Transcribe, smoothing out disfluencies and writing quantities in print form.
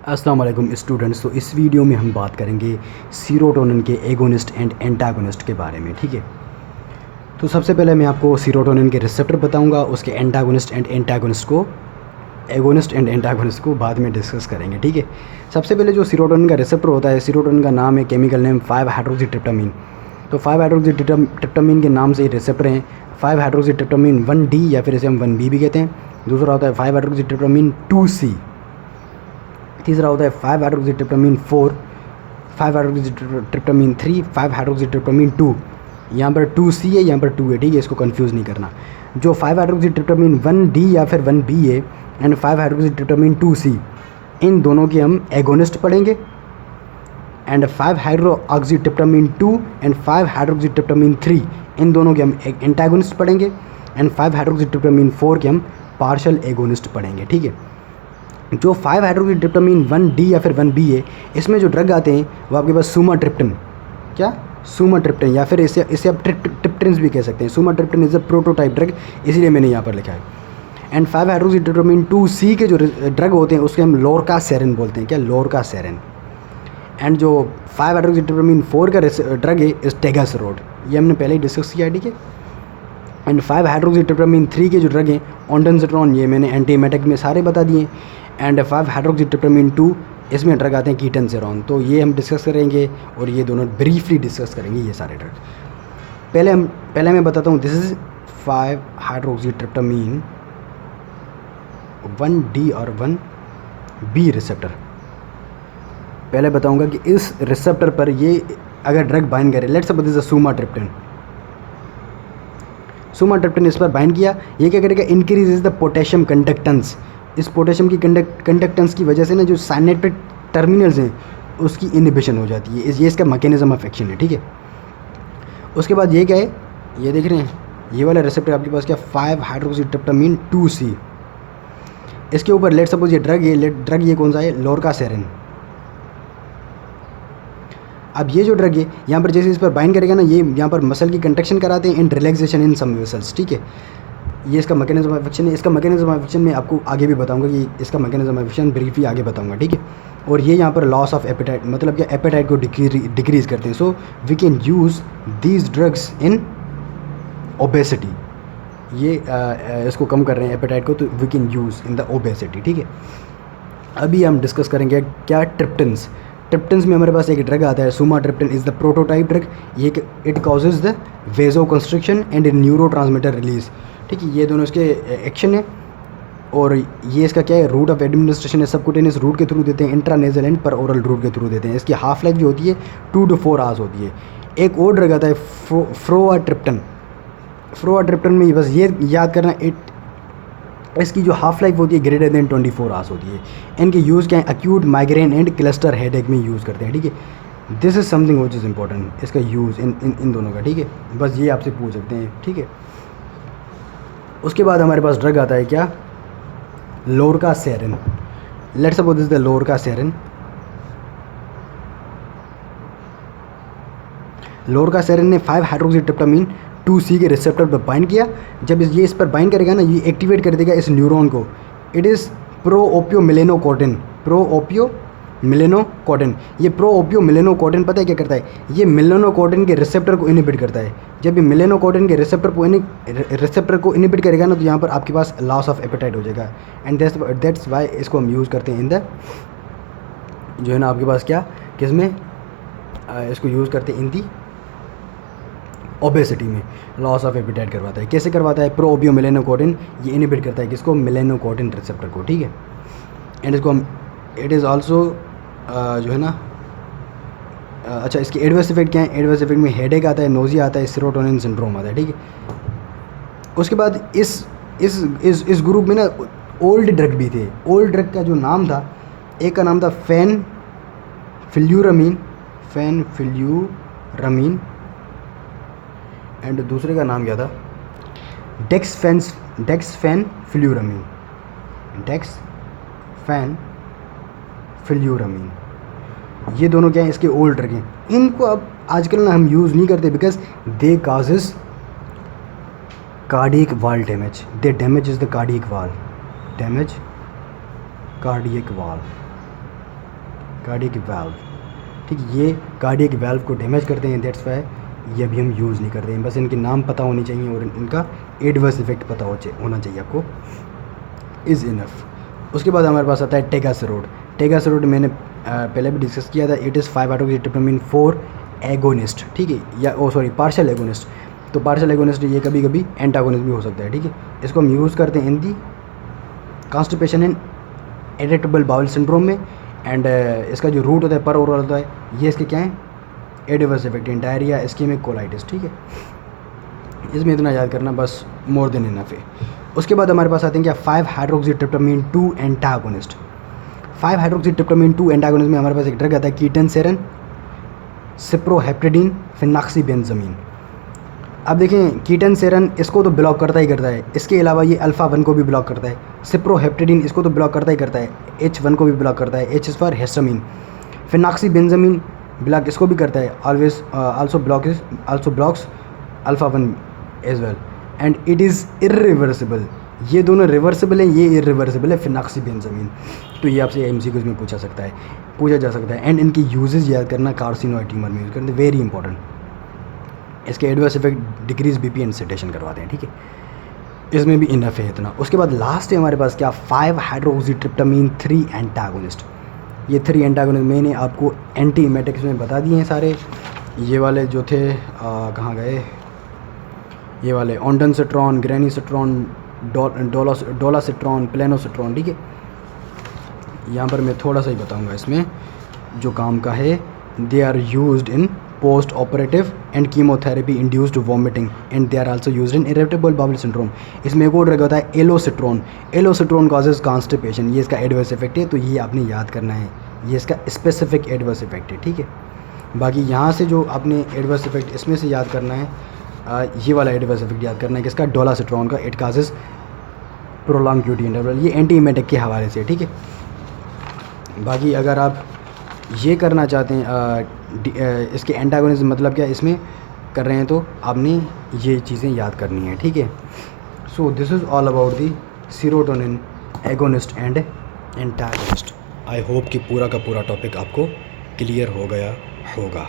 अस्सलाम वालेकुम स्टूडेंट्स। तो इस वीडियो में हम बात करेंगे सीरोटोनिन के एगोनिस्ट एंड एंटागोनिस्ट के बारे में। ठीक है, तो सबसे पहले मैं आपको सीरोटोनिन के रिसेप्टर बताऊंगा, उसके एंटागोनिस्ट एंड एंटागोनिस्ट को एगोनिस्ट एंड एंटागोनिस्ट को बाद में डिस्कस करेंगे। ठीक है, सबसे पहले जो सीरोटोनिन का रिसेप्टर होता है, सीरोटोनिन का नाम है, केमिकल नेम 5-हाइड्रोक्सीट्रिप्टामाइन। तो 5-हाइड्रोक्सीट्रिप्टामाइन के नाम से ये रिसेप्टर हैं। 5-हाइड्रोक्सीट्रिप्टामाइन 1D या फिर इसे हम 1B भी कहते हैं। दूसरा होता है 5-हाइड्रोक्सीट्रिप्टामाइन 2C। तीसरा होता है 5-हाइड्रोक्सीट्रिप्टामाइन 4, 5-हाइड्रोक्सीट्रिप्टामाइन 3, 5-हाइड्रोक्सीट्रिप्टामाइन 2। यहाँ पर 2C है, यहाँ पर 2 है। ठीक है, इसको कंफ्यूज नहीं करना। जो 5-हाइड्रोक्सीट्रिप्टामाइन 1D या फिर 1B है एंड 5-हाइड्रोक्सीट्रिप्टामाइन 2C, इन दोनों के हम एगोनिस्ट पढ़ेंगे। एंड 5-हाइड्रोक्सीट्रिप्टामाइन 2 एंड 5-हाइड्रोक्सीट्रिप्टामाइन 3, इन दोनों के हम एंटागोनिस्ट पढ़ेंगे। एंड 5-हाइड्रोक्सीट्रिप्टामाइन 4 के हम पार्शियल एगोनिस्ट पढ़ेंगे। ठीक है, जो 5-हाइड्रोक्सीट्रिप्टामाइन 1D या फिर 1B है, इसमें जो ड्रग आते हैं वो आपके पास सुमाट्रिप्टन, क्या सुमाट्रिप्टन, या फिर इसे आप ट्रिप्टन्स भी कह सकते हैं। Sumatriptan is a prototype drug, इसीलिए मैंने यहाँ पर लिखा है। एंड 5-हाइड्रोक्सीट्रिप्टामाइन 2C के जो ड्रग होते हैं उसके हम लोरकासेरिन बोलते हैं। क्या? लोरकासेरिन। एंड जो 5-हाइड्रोक्सीट्रिप्टामाइन 4 का ड्रग है इस टेगासेरोड, ये हमने पहले ही डिस्कस किया है। ठीक है, एंड 5-हाइड्रोक्सीट्रिप्टामाइन 3 के जो ड्रग हैं ऑन्डानसेट्रॉन, ये मैंने एंटीएमेटिक में सारे बता दिए। एंड 5-हाइड्रोक्सीट्रिप्टामाइन 2, इसमें ड्रग आते हैं कीटनसेरॉन, तो ये हम डिस्कस करेंगे और ये दोनों ब्रीफली डिस्कस करेंगे ये सारे ड्रग। पहले मैं बताता हूँ, दिस इज़ 5-हाइड्रोक्सीट्रिप्टामाइन 1D और 1B रिसेप्टर। पहले बताऊंगा कि इस रिसेप्टर पर ये अगर ड्रग बाइंड करे, let's suppose this is sumatriptan. Sumatriptan इस पर बाइंड किया, ये क्या करेगा? Increase the potassium conductance. इस पोटेशियम की कंडक्टेंस की वजह से ना जो साइनेप्टिक टर्मिनल्स हैं उसकी इनहिबिशन हो जाती है। ये इसका मैकेनिज्म ऑफ एक्शन है। ठीक है, उसके बाद ये क्या है, ये देख रहे हैं, ये वाला रिसेप्टर आपके पास क्या? 5-हाइड्रोक्सीट्रिप्टामाइन 2C। इसके ऊपर लेट सपोज ये ड्रग ये कौन सा है? लोरकासेरिन। अब ये जो ड्रग है यहाँ पर जैसे इस पर बाइंड करेगा ना, ये यहाँ पर मसल की कंट्रैक्शन कराते हैं and relaxation in some vessels. ठीक है, ये इसका मैकेनिज्म ऑफ एक्शन है। इसका मैकेनिज्म ऑफ एक्शन मैं आपको आगे भी बताऊंगा कि इसका मैकेनिज्म ऑफ एक्शन ब्रीफली आगे बताऊंगा। ठीक है, और ये यहाँ पर लॉस ऑफ एपेटाइट, मतलब कि एपेटाइट को डिक्रीज करते हैं। So we can use these drugs in obesity. ये इसको कम कर रहे हैं एपेटाइट को, तो we can use in the obesity. ठीक है, अभी हम डिस्कस करेंगे क्या? ट्रिप्टन्स। ट्रिप्टन्स में हमारे पास एक ड्रग आता है, sumatriptan is the prototype drug. ये it causes the vasoconstriction and neurotransmitter release. ठीक है, ये दोनों इसके एक्शन है। और ये इसका क्या है? रूट ऑफ एडमिनिस्ट्रेशन है, सबकुटेनियस रूट के थ्रू देते हैं, इंट्रानेजल एंड पर ओरल रूट के थ्रू देते हैं। इसकी हाफ लाइफ जो होती है 2 to 4 आवर्स होती है। एक और ड्रग आता है फ्रोआट्रिप्टन। फ्रोआट्रिप्टन में बस ये याद करना, इसकी जो हाफ लाइफ होती है ग्रेटर देन 24 आवर्स होती है। इनके यूज़ क्या है? Acute migraine and cluster headache में यूज़ करते हैं। ठीक है, this is something which is important, इसका यूज़ इन दोनों का। ठीक है, बस ये आपसे पूछ सकते हैं। ठीक है, उसके बाद हमारे पास ड्रग आता है क्या? Lorcaserin. Let's suppose this the lorcaserin. Lorcaserin ने 5-हाइड्रोक्सीट्रिप्टामाइन 2C के रिसेप्टर पर बाइंड किया। जब ये इस पर बाइंड करेगा ना, ये एक्टिवेट कर देगा इस न्यूरॉन को। It is प्रोओपियोमेलेनोकोटिन। प्रोओपियोमेलेनोकोटिन, ये प्रोओपियोमेलेनोकोटिन पता है क्या करता है? ये मेलेनोकोटिन के रिसेप्टर को इनहिबिट करता है। जब ये मेलेनोकोटिन के रिसेप्टर को इनहिबिट करेगा ना, तो यहाँ पर आपके पास लॉस ऑफ एपेटाइट हो जाएगा। एंड दैट्स वाई इसको हम यूज़ करते हैं इन द, जो है ना आपके पास क्या, किस में इसको यूज़ करते हैं? इन दी ओबेसिटी में लॉस ऑफ एपेटाइट करवाता है। कैसे करवाता है? प्रोओपियोमेलेनोकोटिन ये इनहिबिट करता है किसको? मेलेनोकोटिन रिसेप्टर को। ठीक है, एंड इसको हम, इट इज़ ऑल्सो जो है ना, अच्छा इसके एडवर्स इफेक्ट क्या है? एडवर्स इफेक्ट में हेडेक आता है, नोजिया आता है, सेरोटोनिन सिंड्रोम आता है। ठीक है, उसके बाद इस ग्रुप में ना ओल्ड ड्रग भी थे। ओल्ड ड्रग का जो नाम था, एक का नाम था फेनफिल्यूरामीन एंड दूसरे का नाम क्या था? डेक्सफेनफिल्यूरामीन। ये दोनों क्या है? इसके ओल्ड ड्रग हैं। इनको अब आजकल ना हम यूज़ नहीं करते बिकॉज दे काजेज कार्डियक वाल damage. They damage is the cardiac वाल। कार्डियक वाल्व, ठीक, ये कार्डियक वाल्व को डैमेज करते हैं, दैट्स वाई ये अभी हम यूज़ नहीं करते हैं। बस इनके नाम पता होने चाहिए और इनका एडवर्स इफेक्ट पता होना चाहिए आपको, इज़ इनफ। उसके बाद हमारे पास आता है टेगासेरोड। टेगासेरोड मैंने पहले भी डिस्कस किया था, इट इज़ 5-हाइड्रोक्सीट्रिप्टामाइन 4 एगोनिस्ट, ठीक है, या पार्शियल एगोनिस्ट। तो पार्शियल एगोनिस्ट ये कभी कभी एंटागोनिस्ट भी हो सकता है, ठीक है। इसको हम यूज़ करते हैं in the constipation and irritable bowel syndrome में, एंड इसका जो रूट होता है पर ओरल होता है, ये इसके क्या है, adverse effect in diarrhoea, ischaemic colitis, ठीक है। इसमें इतना याद करना बस मोर देन इनफ है। उसके बाद हमारे पास आते हैं क्या, 5-हाइड्रोक्सीट्रिप्टामाइन 2 एंटागोनिस्ट। 5-हाइड्रोक्सीट्रिप्टामाइन 2 एंटागोनिस्ट में हमारे पास एक ड्रग आता है कीटन सेरन, सिप्रोहेप्टेडिन, फिनाक्सीबेंजामीन। अब देखें, कीटन सेरन इसको तो ब्लॉक करता ही करता है, इसके अलावा ये अल्फ़ा 1 को भी ब्लॉक करता है। सिप्रोहेप्टेडिन इसको तो ब्लॉक करता ही करता है, H1 को भी ब्लॉक करता है, H is for histamine. Phenoxybenzamine block इसको भी करता है, also blocks alpha 1 as well, and it is irreversible. ये दोनों रिवर्सिबल हैं, ये इरिवर्सिबल है फिनाक्सीबेंजामीन। तो ये आपसे एमसीक्यूज़ में पूछा जा सकता है। एंड इनकी यूजेज याद करना, कार्सिनोइड ट्यूमर में यूज़ करते हैं, वेरी इंपॉर्टेंट। इसके adverse effect decrease BP and sedation करवाते हैं, ठीक है। इसमें भी इनफ है इतना। उसके बाद लास्ट है हमारे पास क्या, 5-हाइड्रोक्सीट्रिप्टामाइन 3 एंटागोनिस्ट। ये 3 एंटागोनिस्ट मैंने आपको एंटी इमेटिक्स में बता दिए हैं सारे। ये वाले जो थे कहाँ गए, ये वाले ऑन्डनसिट्रॉन, ग्रेनिसिट्रॉन, डोलासिट्रॉन, प्लेनोसिट्रॉन, ठीक है। यहाँ पर मैं थोड़ा सा ही बताऊँगा इसमें जो काम का है। They are used in post operative and chemotherapy induced vomiting, and they are also used in irritable bowel syndrome. इसमें एक और ड्रग होता है एलोसिट्रॉन। एलोसिट्रॉन कॉजेज कॉन्स्टिपेशन, ये इसका एडवर्स इफेक्ट है, तो ये आपने याद करना है, ये इसका स्पेसिफिक एडवर्स इफेक्ट है, ठीक है। बाकी यहाँ से जो आपने एडवर्स इफेक्ट इसमें से याद करना है, ये वाला एडवर्स इफेक्ट याद करना है किसका, डोलासिट्रॉन का, it causes prolong QT interval, ये एंटी इमेटिक के हवाले से, ठीक है। बाकी अगर आप ये करना चाहते हैं इसके एंटागोनिज्म मतलब क्या इसमें कर रहे हैं, तो आपने ये चीज़ें याद करनी है, ठीक है। So this is all about the serotonin agonist and antagonist. I hope कि पूरा का पूरा टॉपिक आपको क्लियर हो गया होगा।